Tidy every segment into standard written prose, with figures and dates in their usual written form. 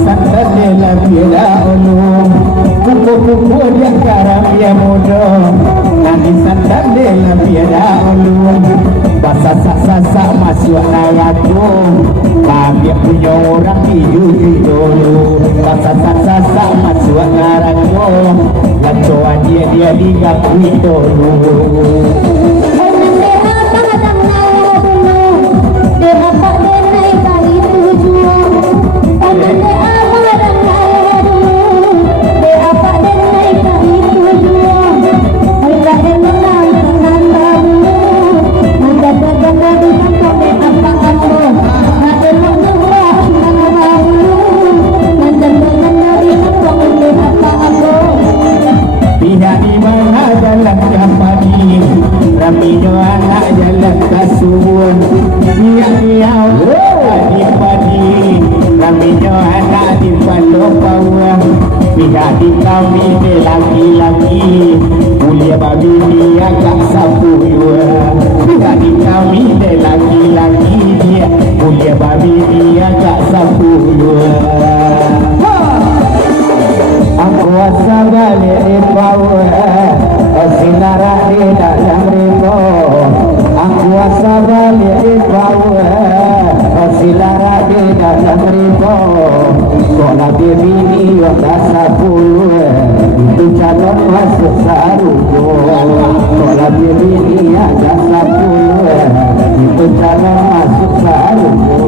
santan dalam bila ulum kupu-kupu dia garam ya muda nadi santan dalam bila ulum basa sak-sak masuk neraka kami punya orang hidup dulu basa sak-sak masuk neraka lancoan dia digakui dulu. Raminya anak jalan kasuun Niak-niak padi-padi Raminya anak di palau-palau Pihak di kami ni lagi-lagi Mulia babi dia agak sapu dua Pihak di kami ni lagi-lagi dia Mulia babi dia agak sapu dua Aku asa balik bawah Sinara di dalam ribu Aku asa balik bawah Sinara di dalam ribu Kok lagi bini yang dah 10 Itu calon masuk sarugo Kok lagi bini yang dah 10 Itu calon masuk sarugo.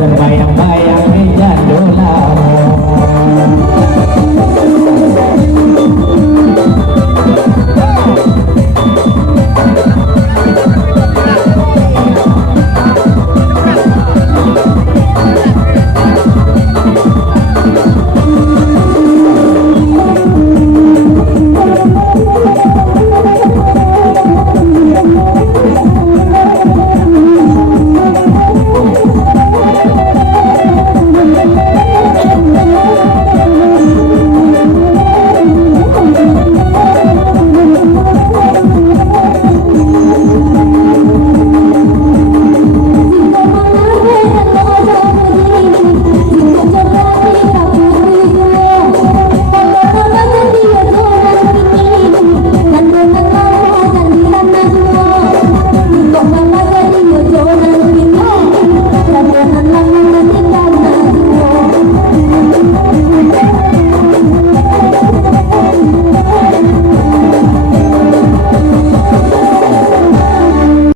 Berbayang-bayang